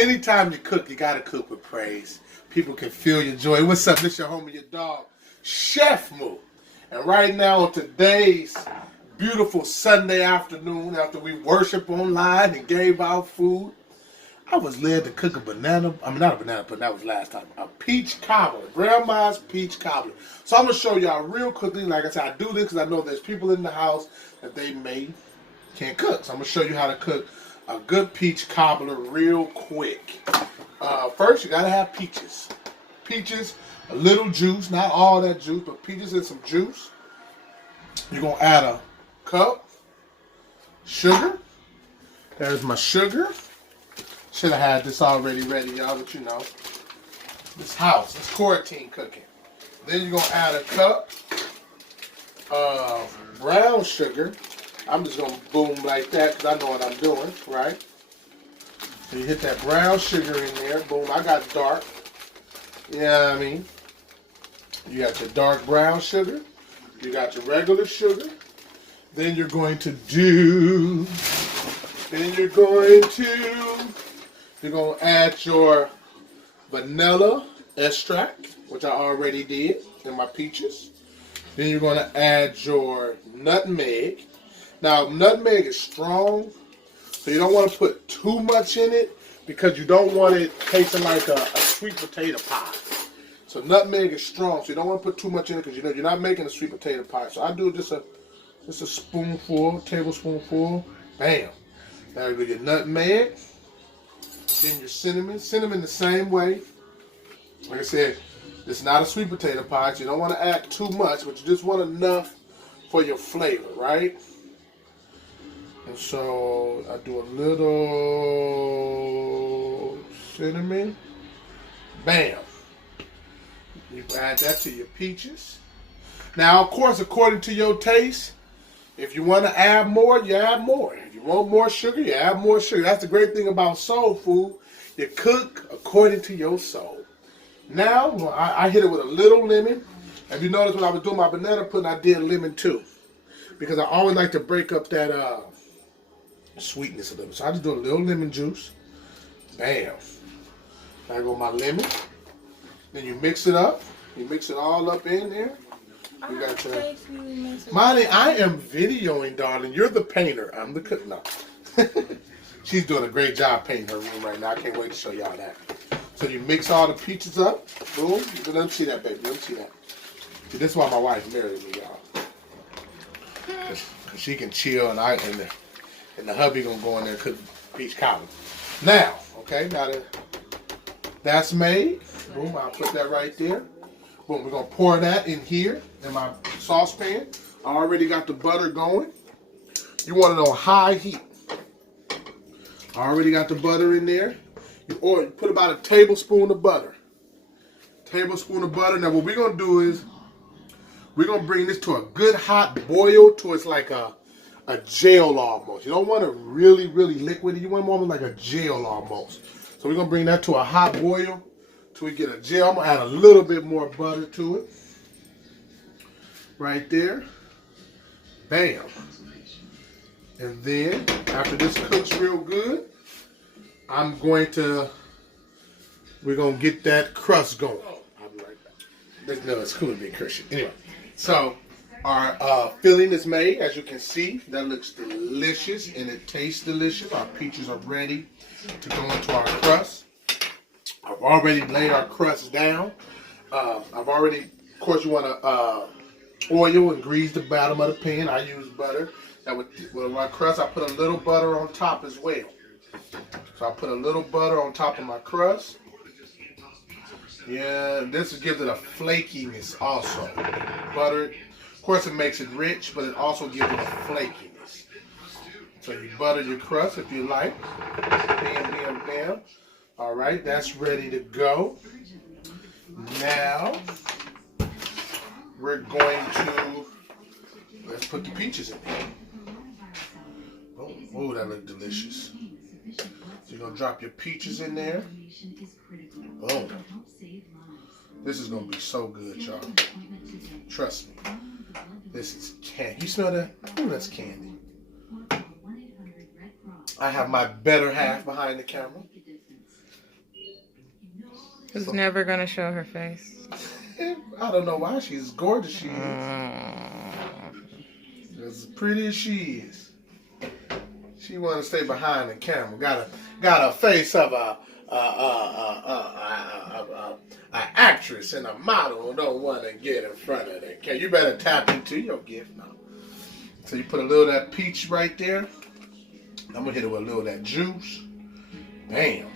Anytime you cook, you gotta cook with praise. People can feel your joy. What's up? This your homie, your dog, Chef Moo. And right now on today's beautiful Sunday afternoon, after we worship online and gave out food, I was led to cook a banana. I mean, not a banana, but that was last time. A peach cobbler, grandma's peach cobbler. So I'm gonna show y'all real quickly. Like I said, I do this because I know there's people in the house that they can't cook. So I'm gonna show you how to cook a good peach cobbler real quick. First, you gotta have peaches. Peaches, a little juice, not all that juice, but peaches and some juice. You're gonna add a cup sugar. There's my sugar. Should have had this already ready, y'all, but you know, this house, it's quarantine cooking. Then you're gonna add a cup of brown sugar. I'm just gonna boom like that because I know what I'm doing, right? So you hit that brown sugar in there, boom. I got dark. You know what I mean? You got your dark brown sugar. You got your regular sugar. Then you're going to add your vanilla extract, which I already did in my peaches. Then you're going to add your nutmeg. Now, nutmeg is strong, so you don't want to put too much in it because you don't want it tasting like a sweet potato pie. So nutmeg is strong, so you don't want to put too much in it because you know you're not making a sweet potato pie. So I do just a spoonful, tablespoonful, bam. Now you get your nutmeg, then your cinnamon. Cinnamon the same way. Like I said, it's not a sweet potato pie, so you don't want to add too much, but you just want enough for your flavor, right? And so I do a little cinnamon. Bam. You add that to your peaches. Now, of course, according to your taste, if you want to add more, you add more. If you want more sugar, you add more sugar. That's the great thing about soul food. You cook according to your soul. Now, I hit it with a little lemon. If you notice when I was doing my banana pudding, I did lemon too. Because I always like to break up that sweetness a little. So I just do a little lemon juice. Bam. There go my lemon. Then you mix it up. You mix it all up in there. You got your... Molly, I am videoing, darling. You're the painter. I'm the cook. No. She's doing a great job painting her room right now. I can't wait to show y'all that. So you mix all the peaches up. Boom. Let me see that, baby. Let me see that. See, this is why my wife married me, y'all. Cause she can chill, and the hubby gonna go in there and cook peach cobbler. Now, okay, now that that's made, boom, I'll put that right there. Boom, we're gonna pour that in here in my saucepan. I already got the butter going. You want it on high heat. I already got the butter in there. You put about a tablespoon of butter. Tablespoon of butter. Now what we're gonna do is we're gonna bring this to a good hot boil to it's like a gel almost. You don't want it really, really liquid. You want it almost like a gel almost. So we're gonna bring that to a hot boil till we get a gel. I'm gonna add a little bit more butter to it. Right there. Bam. And then after this cooks real good, we're gonna get that crust going. I'll be right back. No, it's cool to be Christian. Anyway, so our filling is made. As you can see, that looks delicious and it tastes delicious. Our peaches are ready to go into our crust. I've already laid our crust down. Of course, you want to oil and grease the bottom of the pan. I use butter. And with my crust, I put a little butter on top as well. So I put a little butter on top of my crust. Yeah, this gives it a flakiness also. Butter, of course, it makes it rich, but it also gives it a flakiness. So you butter your crust if you like. Bam, bam, bam. All right, that's ready to go. Now, we're going to, let's put the peaches in there. Oh, that looks delicious. So you're going to drop your peaches in there. Oh, this is going to be so good, y'all. Trust me. This is candy. You smell that? Oh, that's candy. I have my better half behind the camera. Who's never gonna show her face? I don't know why. She's gorgeous. She is. As pretty as she is. She want to stay behind the camera. Got a face of a actress and a model who don't want to get in front of the camera. You better tap into your gift now. So you put a little of that peach right there. I'm gonna hit it with a little of that juice. Bam.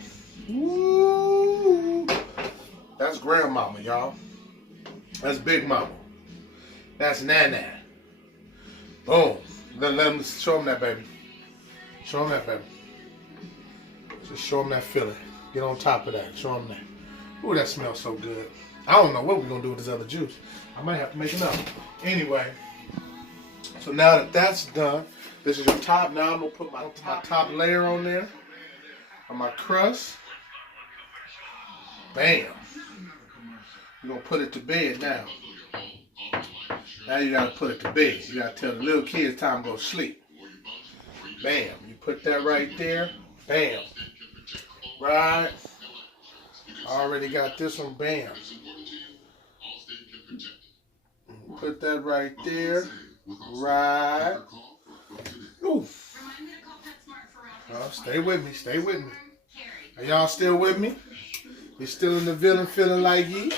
Woo. That's grandmama, y'all. That's big mama. That's Nana. Boom. Let them show them that, baby. Show them that, baby. Just show them that feeling. Get on top of that. Show them that. Ooh, that smells so good. I don't know what we're going to do with this other juice. I might have to make another. Anyway. So now that that's done, this is your top. Now I'm going to put my top layer on there. On my crust. Bam. We're going to put it to bed now. Now you got to put it to bed. You got to tell the little kids time to go sleep. Bam. You put that right there. Bam. Right. Already got this one. Bam. Put that right there. Right. Ooh. Oh, stay with me. Stay with me. Are y'all still with me? You still in the villain feeling like ye?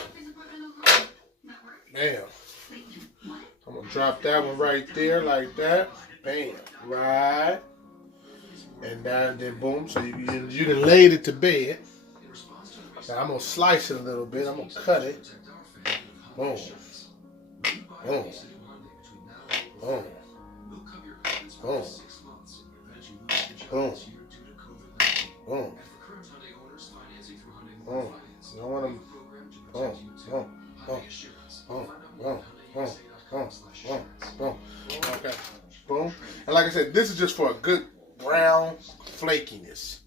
Bam. I'm going to drop that one right there like that. Bam. Right. And then boom. So you done laid it to bed. Now I'm going to slice it a little bit. I'm going to cut it. Boom. Boom. Boom. Boom. Boom. Boom. Boom. You don't want them. Boom. Boom. Boom. Boom. Boom. Boom. Boom. Boom. Boom. Okay. Boom. And like I said, this is just for a good brown flakiness.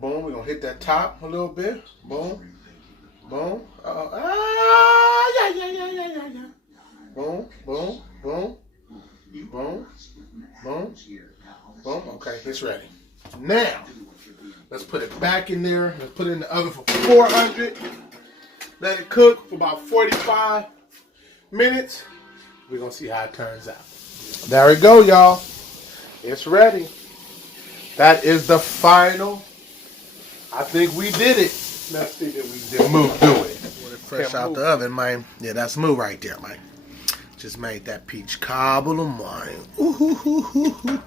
Boom. We're going to hit that top a little bit. Boom. Boom. Yeah. Boom. Boom. Boom. Boom. Boom. Boom. Okay, it's ready. Now, let's put it back in there. Let's put it in the oven for 400. Let it cook for about 45 minutes. We're going to see how it turns out. There we go, y'all. It's ready. That is the final. I think we did it. Let's see if we did. Do it. Fresh out the oven, man. Yeah, that's smooth right there, man. Just made that peach Cobbler, man. Ooh, ooh, ooh, ooh, ooh.